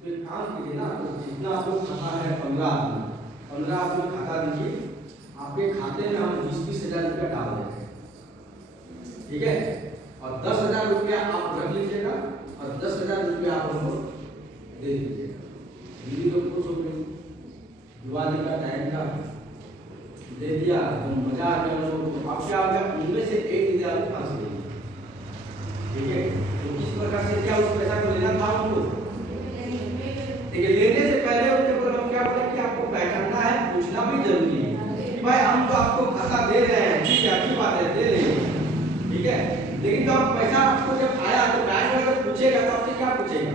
तो एक काम कीजिए ना, तो जितना आप लोग खाता है 15 आदमी खाता दीजिए, आपके खाते में हम 20-20 हजार रुपया डाल देंगे, ठीक है। और 10,000 रुपया आप रख लीजिएगा और 10,000 रुपया आप हमको दे दीजिएगा। दीदी लोग खुश हो गई, दिवाली का टाइम था, दे दिया तो मजा आ गया लोगों को। अब क्या हो गया, उनमें से एक दीदी आपको फंस गई, ठीक है। तो किस प्रकार से क्या उस पैसा को लेना था उनको, देखिए लेने से पहले उनके ऊपर हम क्या बोले कि आपको पहचानना है, पूछना भी जरूरी है कि भाई हम तो आपको खाता दे रहे हैं, ठीक है अच्छी बात है दे रहे हैं, ठीक है। लेकिन जब पैसा आपको जब आया तो बैंक वाला पूछेगा तो आपसे क्या पूछेगा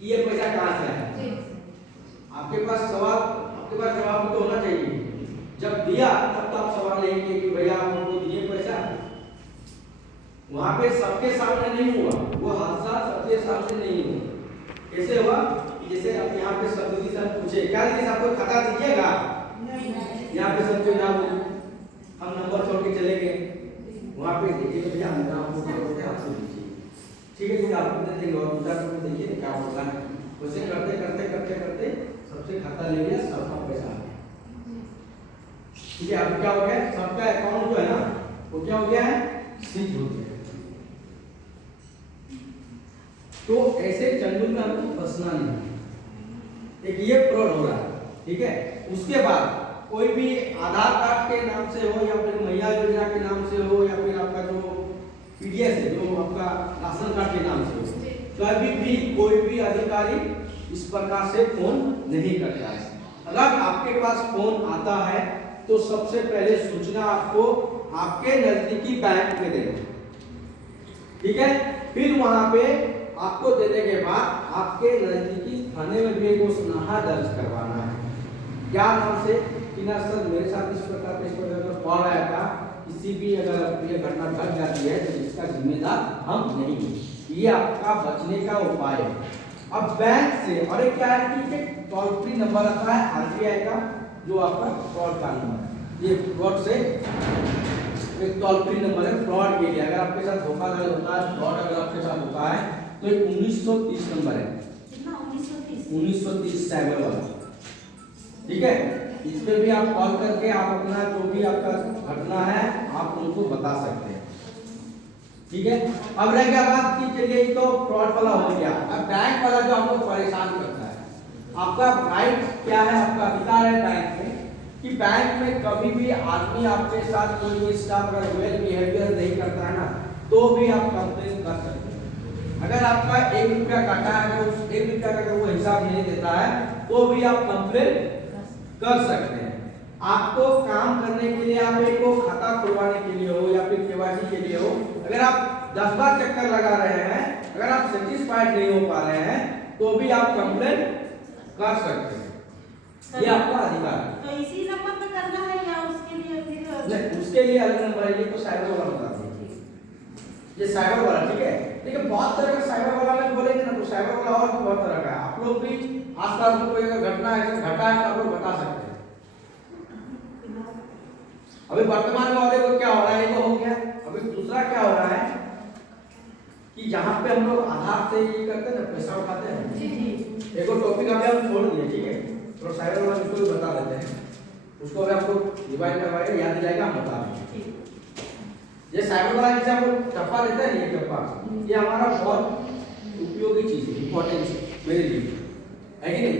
कि ये पैसा कहाँ से आया, आपके पास जवाब तो होना चाहिए। जब दिया तब तो आप सवाल नहीं किए कि भैया आप हमको दिए पैसा, वहां पे सबके सामने नहीं हुआ, वो हादसा सबके सामने नहीं हुआ। कैसे हुआ कि जैसे आप यहाँ पे सब दीदी साहब पूछे क्या दीदी साहब को खाता दीजिएगा, यहाँ पे सब कोई ना बोले, हम नंबर छोड़ के चले गए, वहाँ पे देखिए तो भैया हम आपको दीजिए, ठीक है ठीक है आपको दे देंगे, और दूसरा को देखिए क्या होता है। वैसे करते करते करते करते सबसे खाता ले लिया, सबका पैसा आ गया, ठीक है। अब क्या हो गया, सबका अकाउंट जो है ना वो क्या हो गया है, सीज हो गया। तो ऐसे चंगुल में हमको फंसना नहीं, एक ये फ्रॉड हो रहा है, ठीक है। उसके बाद कोई भी आधार कार्ड के नाम से हो या फिर मैया योजना के नाम से हो या फिर आपका जो पीडीएस है जो आपका राशन कार्ड के नाम से हो, कभी भी कोई भी अधिकारी इस प्रकार से फोन नहीं करता है। अगर आपके पास फोन आता है तो सबसे पहले सूचना आपको आपके नजदीकी बैंक में देना, ठीक है। फिर वहां पे आपको देने के बाद आपके नजदीकी थाने में भी एक सुनाहा दर्ज करवाना है, क्या नाम से कि ना सर मेरे साथ इस प्रकार का कॉल आया था, किसी भी अगर ये घटना घट जाती है तो इसका जिम्मेदार हम नहीं हैं, ये आपका बचने का उपाय है। अब बैंक से और एक क्या है कि टोल फ्री नंबर आता है आरबीआई का, जो आपका फ्रॉड का नंबर है, ये फ्रॉड से एक टोल फ्री नंबर है फ्रॉड के लिए। अगर आपके साथ धोखाधड़ी होता है, फ्रॉड अगर आपके साथ होता है तो एक 1930 नंबर है, 1930 साइबर वाला, ठीक है। इस पे भी आप कॉल करके आप अपना जो भी आपका घटना है आप उनको बता सकते हैं, ठीक है। अब रह गया बात कि चलिए तो फ्रॉड वाला हो गया। अब बैंक वाला जो आपको परेशान करता है, आपका राइट क्या है, आपका अधिकार है बैंक में कि बैंक में कभी भी आदमी आपके साथ कोई स्टाफ अगर वेल बिहेवियर नहीं करता है ना तो भी आप कंप्लेन कर सकते हैं। अगर आपका 1 रुपया काटा है, अगर उस 1 रुपया का वो हिसाब नहीं देता है तो भी आप कंप्लेन कर सकते हैं। आपको काम करने के लिए आप एक को खाता खुलवाने के लिए हो या फिर केवाईसी के लिए हो, अगर आप 10 बार चक्कर लगा रहे हैं, अगर आप सेटिस्फाइड नहीं हो पा रहे हैं तो भी आप कंप्लेन कर सकते हैं, ये आपका अधिकार है। तो इसी नंबर पे करना है या उसके लिए फिर नहीं, उसके लिए अलग नंबर है, ये तो साइबर वाला बता दीजिए, ये साइबर वाला, ठीक है। लेकिन बहुत तरह का साइबर वाला में बोलेंगे ना तो साइबर वाला और भी बहुत तरह का है। आप लोग भी आसपास में कोई अगर घटना ऐसे घटा है तो आप लोग बता सकते हैं। अभी वर्तमान में और एक क्या हो रहा है, ये तो हो गया। अभी दूसरा क्या हो रहा है कि जहां पे हम लोग आधार से ये करते हैं ना पैसा उठाते हैं, जी जी एक और टॉपिक अभी हम छोड़ दिए, ठीक है। तो साइबर वाला बिल्कुल बता देते हैं, उसको अगर आपको डिवाइड करवाएगा याद दिलाएगा हम बता देंगे। ये साइबर वाला जैसे हम लोग टप्पा लेते हैं, ये टप्पा ये हमारा बहुत उपयोगी चीज है, इंपॉर्टेंट है मेरे लिए, है कि नहीं।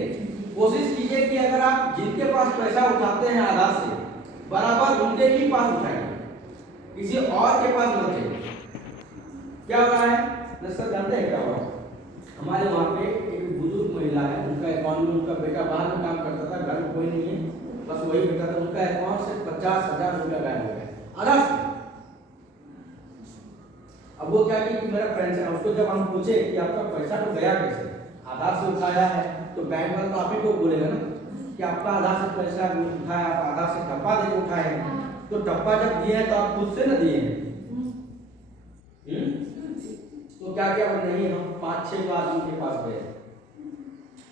कोशिश कीजिए कि अगर आप जिनके पास पैसा उठाते हैं आधार से बराबर उनके ही पास उठाइए, किसी और के पास मत जाइए। क्या हो रहा है दर्शक जानते हैं क्या हुआ, हमारे वहाँ पे एक बुजुर्ग महिला है, उनका अकाउंट में उनका बेटा बाहर में काम करता था, घर में कोई नहीं है, बस वही बेटा था, उनका अकाउंट से 50,000 रुपया गायब हो गया आधार से। अब वो क्या कि मेरा फ्रेंड है, उसको जब हम पूछे कि आपका पैसा तो गया कैसे, आधार से उठाया है, तो बैंक वाला तो आप ही को बोलेगा ना कि आपका आधार से पैसा उठाया, आप आधार से टप्पा देके उठाए हैं, तो टप्पा जब दिए हैं तो आप खुद से ना दिए हैं। तो क्या क्या नहीं, हम 5-6 आदमी के पास गए,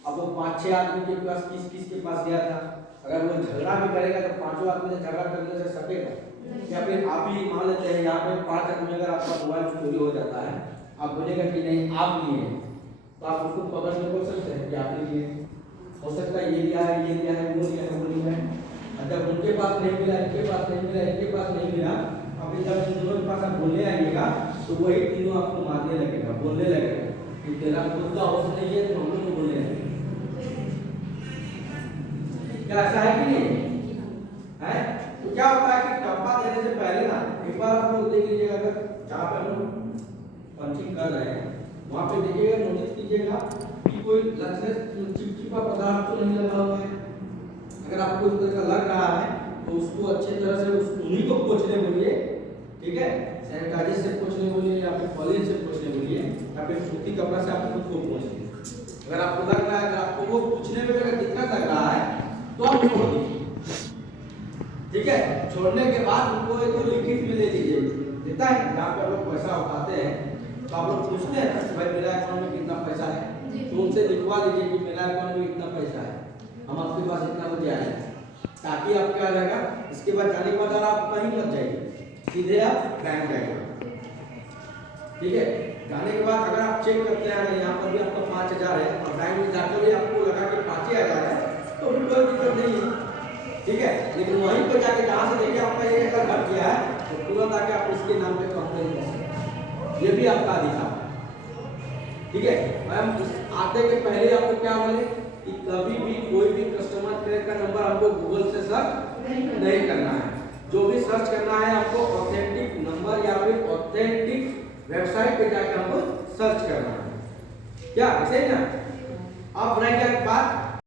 अब वो 5-6 आदमी के पास किस के पास गया था, अगर वो झगड़ा भी करेगा तो 5 आदमी से झगड़ा करने से सकेगा, या फिर आप ही मान लेते हैं यहाँ पे 5 आदमी अगर आपका मोबाइल चोरी हो जाता है, आप बोलेगा कि नहीं आप लिए, तो आप उसको पकड़ के बोल सकते हैं कि आपने लिए। हो सकता है ये लिया है, ये लिया है, वो लिया है, वो लिया है। और जब उनके पास नहीं मिला, इनके पास नहीं मिला, इनके पास नहीं मिला, अभी जब इन दोनों के पास आप बोलने आइएगा तो वही तीनों आपको मारने लगेगा, बोलने लगेगा कि तेरा खुद का होश नहीं है तो हम लोग को बोलने लगेगा। क्या ऐसा है कि नहीं है? तो क्या होता है कि टप्पा देने से पहले ना एक बार आप लोग देख लीजिएगा, अगर जहाँ पे हम लोग पंचिंग कर रहे हैं वहाँ पे देखिएगा, नोटिस कीजिएगा कि कोई लक्षण चिपचिपा पदार्थ तो नहीं लगा हुआ है। अगर आपको इस तरह का लग रहा है तो उसको अच्छी तरह से उस उंगली को पोंछने बोलिए, ठीक है, सैनिटाइजर से पोंछने बोलिए या फिर पॉलिन से पोंछने बोलिए या फिर सूती कपड़ा से आप खुद को पोंछिए। अगर आपको लग रहा है, अगर आपको वो पूछने में अगर दिक्कत लग रहा है तो आप छोड़ दीजिए, ठीक है। छोड़ने के बाद उनको एक तो लिखित में ले लीजिए, देता है जहाँ पे लोग पैसा उठाते हैं तो आप लोग पूछते हैं ना भाई मेरा अकाउंट में कितना पैसा है, तो उनसे लिखवा दीजिए कि मेरा अकाउंट में इतना पैसा है, हम आपके पास इतना बजे आए, ताकि आप क्या रहेगा, इसके बाद जाने के बाद आप कहीं मत जाइए, सीधे आप बैंक जाइए, ठीक है। जाने के बाद अगर आप चेक करते हैं अगर यहाँ पर भी आपका 5000 है और बैंक में जाकर भी आपको लगा कि 5000 है तो भी कोई दिक्कत नहीं है, ठीक है। लेकिन वहीं पर जाके जहाँ से देखिए आपका 1000 घट गया है तो तुरंत आके आप इसके नाम पे कंप्लेन कर सकते हैं, ये भी आपका अधिकार है, ठीक है। मैम आते के पहले आपको क्या बोले कि कभी भी कोई भी कस्टमर केयर का नंबर आपको गूगल से सर्च नहीं करना है। जो भी सर्च करना है आपको ऑथेंटिक नंबर या फिर ऑथेंटिक वेबसाइट पे जाकर हमको सर्च करना है, क्या ऐसे ही ना। अब रह गया बात